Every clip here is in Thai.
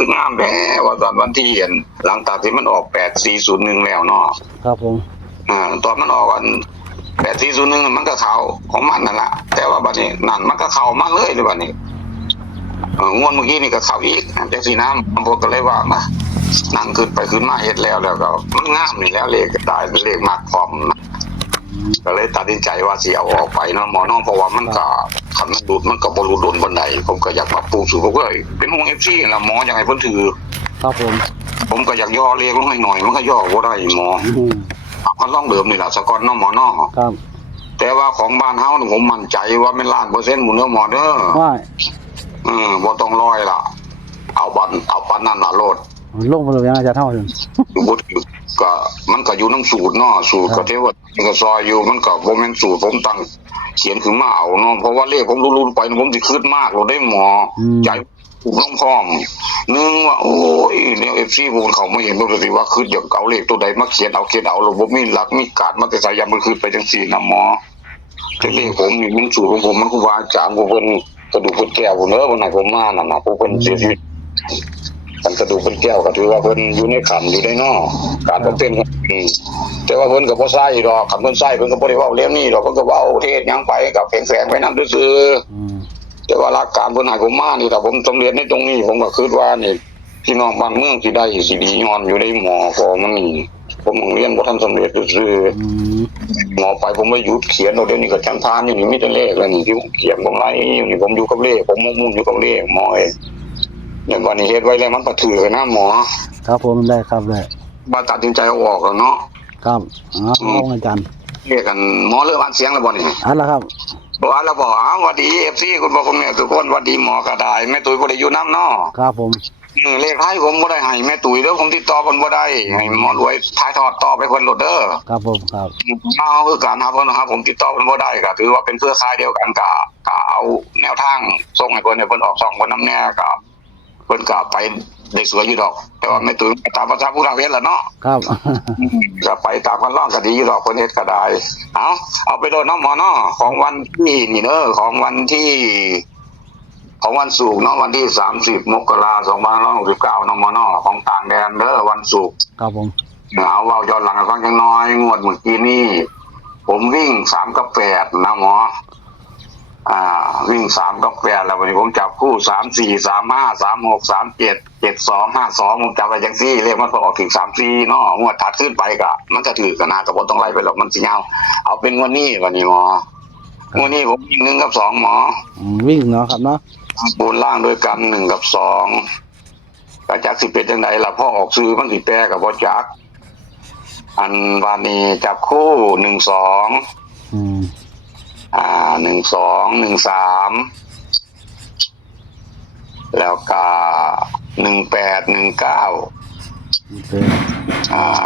คืองามแท้ว่าตอนวันที่เห็นหลังจากที่มันออก8401แล้วเนาะครับผมตอนมันออกกัน8401มันก็เข้าของมันนั่นแหละแต่ว่าบัดนี้นั่นมันก็เข้ามาเลยบัดนี้งวดเมื่อกี้นี่ก็เข้าอีกจังซี่นะผมก็เลยว่ามานั่งขึ้นไปขึ้นมาเฮ็ดแล้วก็มันงามนี่แล้วเลขก็ได้เป็นเลขมากพร้อมก็เลยตัดสินใจว่าสิเอาออกไปเนาะหมอน้องเพราะว่ามันก็คันมันดูดมันก็บ่รู้โดนบันไดผมก็อยากมาปลูกสู่ผมก็เป็นห่วง FC ล่ะหมออยากให้เพิ่นถือครับผมก็อยากย่อเลขลงให้หน่อยมันก็ย่อบ่ได้หมอคันลองเดิมนี่ล่ะสะก่อนเนาะหมอเนาะครับแต่ว่าของบ้านเฮานี่ผมมั่นใจว่าเป็นล้านเปอร์เซ็นต์หมู่เด้อหมอเด้อว่าบ่ต้องร้อยล่ะเอาปานนั้นล่ะโลดลงมาเลยอาจารย์เท่าถึงบ่ก็มันก็อยู่นำสูตรเนาะสูตรก็เทว่ามันก็ซอยอยู่มันก็บ่แม่นสูตรผมตั้งเขียนขึ้นมาเอาเนาะเพราะว่าเลขผมรู้ๆไปผมสิคิดมากโลดได้หมอใจผมลงพร้อมนึงว่าโอ้ยแนว FC พวกเขามาเห็นบ่สิว่าคิดอยากเอาเลขตัวใดมาเขียนเอาแล้วบ่มีหลักมีการมาแต่สายามมันคือไปจังซี่นะหมอแต่เลขผมนี่มันสูตรของผมมันครูบาอาจารย์ของเพิ่นกระดูกเพิ่นแก้วพุ่นเด้อวันไหนผมมานั่นน่ะผู้เพิ่นเสียชีวิตกันกระดูกเพิ่นแก้วก็ถือว่าเพิ่นอยู่ในขันอยู่ในนอกการเต้นแต่ว่าเพิ่นก็บ่ใส่ดอกคันเพิ่นใส่เพิ่นก็บ่ได้เว้าเรื่องนี้ดอกเพิ่นก็เว้าเทศหยังไปกับแฝงๆไว้นำซื่อๆแต่ว่าหลักการเพิ่นให้ผมมานี่ถ้าผมสำเร็จในตรงนี้ผมก็คิดว่านี่พี่น้องบ้านเมืองสิได้สิดีย้อนอยู่ในหมอพอมันนี่ผมเรียนบ่ทันสำเร็จซื่อหมอไปผมไม่หยุดเขียนเดี๋ยวนี้ก็จังทานอยู่นี่มีแต่เลขแล้วนี่ที่ผมเขียนผมไล่อยู่นี่ผมอยู่กับเลขผมมุ่งอยู่กับเลขหมอเอ้ยอย่างวันนี้เฮ็ดไว้แล้วมันก็ถือกันนะหมอครับผมได้ครับได้บ่ตัดสินใจเอาออกแล้วเนาะครับอาจารย์เรียกกันหมอเริ่มอ่านเสียงแล้วบ่นี่อันละครับบ่อันแล้วบ่สวัสดี FC คุณพ่อคุณแม่ทุกคนสวัสดีหมอก็ได้แม่ตุ้ยบ่ได้อยู่นำเนาะครับผมเลขให้ผมบ่ได้ให้แม่ตุ้ยเด้อผมติดต่อเพิ่นบ่ได้ให้หมอรวยถ่ายทอดต่อไปเพิ่นโลดเด้อครับผมครับเอาคือการครับเพิ่นครับผมติดต่อเพิ่นบ่ได้ก็ถือว่าเป็นเครือข่ายเดียวกันก็เอาแนวทางส่งให้เพิ่นออกช่องเพิ่นนำแน่ก็เพิ่นก็ไปได้สวยอยู่ดอกแต่ว่าแม่ตุ้ยตามภาษาผู้ทางเฮ็ดล่ะเนาะครับก็ไปตามคันลองก็ดีอยู่ดอกเพิ่นเฮ็ดก็ได้เอาไปโดนเนาะหมอเนาะของวันที่นี่เด้อของวันศุกร์เนาะวันที่30มกราคม2569เนาะหมอเนาะของต่างแดนเด้อวันศุกร์ครับผมเอาเว้าย้อนหลังให้ฟังจังน้อยงวดเมื่อกี้นี้ผมวิ่ง3กับ8นะหมอวิ่ง3กับ8แล้ววันนี้ผมจับคู่34 35 36 37 72 52ผมจับไว้จังซี่เลขมันก็ออกถึง34เนาะงวดถัดขึ้นไปก็มันก็ถือกันนะก็บ่ต้องไล่ไปหรอกมันสิยาวเอาเป็นวันนี้หมอวันนี้ผมวิ่ง1กับ2หมอวิ่งเนาะครับเนาะบนล่างด้วยกัน1กับ2ก็จักสิเป็นจังได๋ล่ะพอออกชื่อมันสิแปลก็บ่จักอันวันนี้จับคู่12 12 13แล้วก็18 19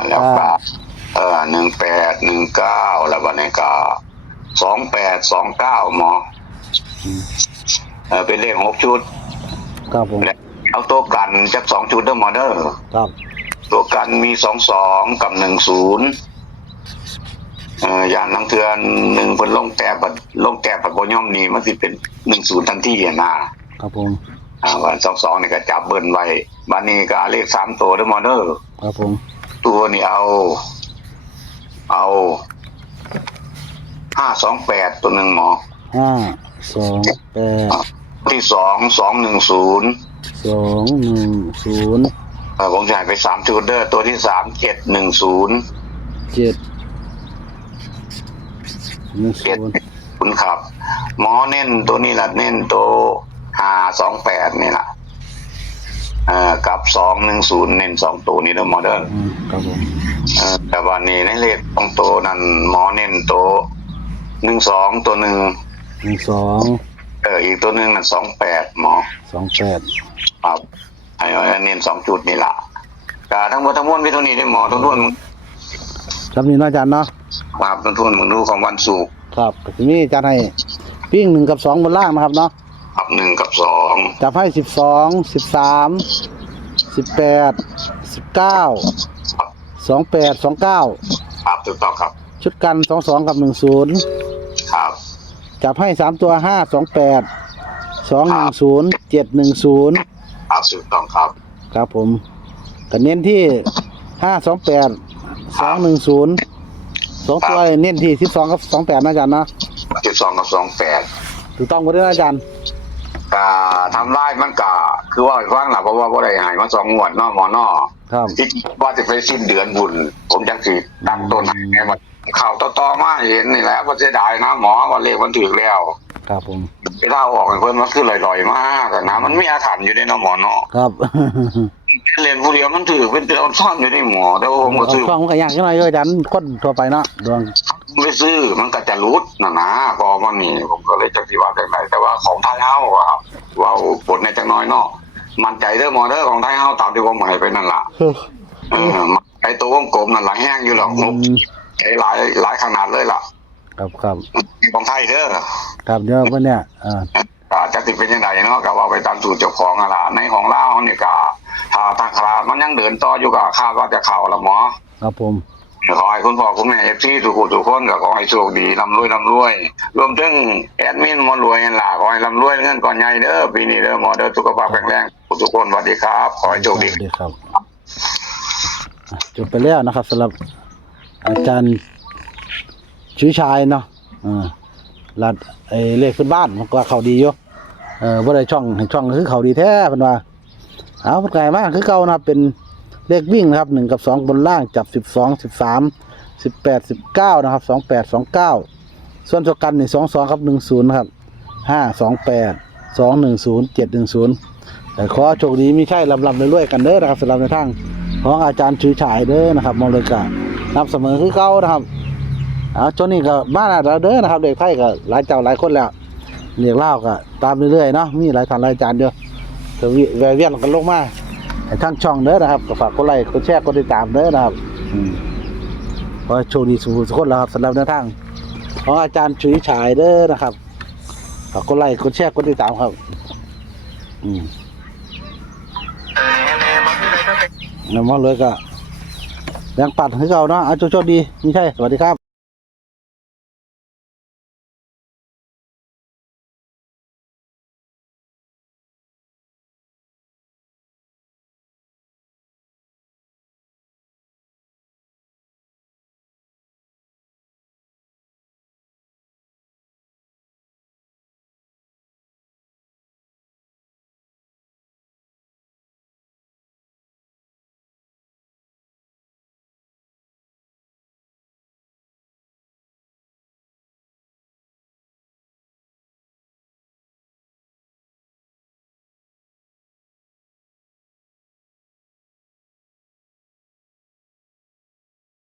แล้วก็18 19แล้ววันนี้ก็28 29หมอเป็นเลข6ชุดครับผมเอาตัวกันจัก2ชุดเด้อหมอเด้อครับตัวกันมี22กับ10อย่างนังเทือน1เพิ่นลงแต้บัดบ่ยอมนี่มันสิเป็น10ทันทีนะครับผมวัน22นี่ก็จับเบิ้นไว้บัดนี้ก็เลข3ตัวเด้อหมอเด้อครับผมตัวนี่เอา528ตัวนึงหมอ528ที่2 210ผมจะให้ไป3ชุดเด้อตัวที่3 710 คุณครับหมอเน้นตัวนี้ล่ะเน้นตัว528นี่ล่ะกับ210เน้น2ตัวนี้เด้อหมอเด้อครับผมแต่วันนี้ในเลขของตัวนั้นหมอเน้นตัว12ตัวนึง12อีกตัวนึงนั่น28หมอ28ครับให้เน้น2จุดนี่ล่ะก็ทั้งหมดทั้งมวลมีเท่านี้ได้หมอทุนครับนี่อาจารย์เนาะครับทุนมึงดูของวันศุกร์ครับก็สิมีอาจารย์ให้ปิ้ง1กับ2บนล่างนะครับเนาะครับ1กับ2จับให้12 13 18 19 28 29ครับถูกต้องครับชุดกัน22กับ10ครับจับให้3ตัว528 210 710ครับถูกต้องครับ ครับผมก็เน้นที่528 210 2ตัวเน้นที่12กับ28นะอาจารย์เนาะ 12กับ28ถูกต้องบ่เด้ออาจารย์ ก็ทำได้มันก็คือว่าฟังล่ะเพราะว่าบ่ได้ให้มา2งวดเนาะหมอเนาะ ครับ ที่ว่าจะไปสิ้นเดือนบุญผมจังสิตั้งต้นให้มาข่าวต่อๆมาเห็นนี่แหละบ่เสียดายนะหมอว่าเลขมันถูกแล้ว ครับผม เวลาออกให้เพิ่นมันคือลอยๆมากอะนะมันมีอาถรรพ์อยู่ในเนาะหมอเนาะ ครับ เล่นผู้เดียวมันถือเป็นตัวซ่อนอยู่ในหมอแต่ว่าผมก็ซื้อ ช่องมันก็ยากจังหน่อยเด้ออาจารย์คนทั่วไปเนาะดวง ไม่ซื้อมันก็จะรุดนะก็มันนี่ผมก็เลยจักสิว่าจังไดแต่ว่าของไทยเฮาว่าบทในจังน้อยเนาะมั่นใจเด้อหมอเด้อของไทยเฮาตามที่ผมให้ไปนั่นล่ะไอ้ตัววงกลมนั่นล่ะแห้งอยู่หรอกไอ้หลายขนาดเลยล่ะ ครับ ของไทยเด้อ ครับเดี๋ยวเพิ่นเนี่ยจักสิเป็นจังไดเนาะก็ว่าไปตามสูตรเจ้าของนั่นล่ะในของลาวนี่ก็ถ้าคลามันยังเดินต่ออยู่ก็คาดว่าจะเข้าละหมอ ครับผม ขอให้คุณพ่อคุณแม่FCทุกคนก็ขอให้โชคดีร่ำรวยรวมถึงแอดมินหมอรวยนั่นล่ะขอให้ร่ำรวยเงินก้อนใหญ่เด้อปีนี้เด้อหมอเด้อสุขภาพแข็งแรงทุกคนสวัสดีครับขอให้โชคดี สวัสดีครับจบไปแล้วนะครับสำหรับอาจารย์ชุยชายเนาะลัดเลขขึ้นบ้านมันก็เข้าดีอยู่บ่ได้ช่องให้ช่องคือเข้าดีแท้เพิ่นว่าเอาเพิ่นก็ให้มาคือเก่านะเป็นเลขวิ่งนะครับ1กับ2บนล่างจับ12 13 18 19นะครับ28 29ส่วนตัวกันนี่22ครับ10นะครับ528 210 710แต่ขอโชคดีมีใช่ลำรวยๆกันเด้อนะครับสำหรับในทางของอาจารย์ชุยฉายเด้อนะครับมองเลยกะนำเสมอคือเก่านะครับจนนี้ก็บ้านเราเด้อนะครับเด็กไทยก็หลายเจ้าหลายคนแล้วเรียกเล่าก็ตามเรื่อยๆเนาะมีหลายท่านหลายอาจารย์เด้อก็แวะเวียนกันลงมาให้ทางช่องเด้อนะครับก็ฝากกดไลค์กดแชร์กดติดตามเด้อนะครับขอโชคดีสุขคนแล้วครับสำหรับในทางของอาจารย์ชุยฉายเด้อนะครับฝากกดไลค์กดแชร์กดติดตามครับน้ำมันเลยก็ยังปัดให้เราเนาะโชคดีมีใช่สวัสดีครับ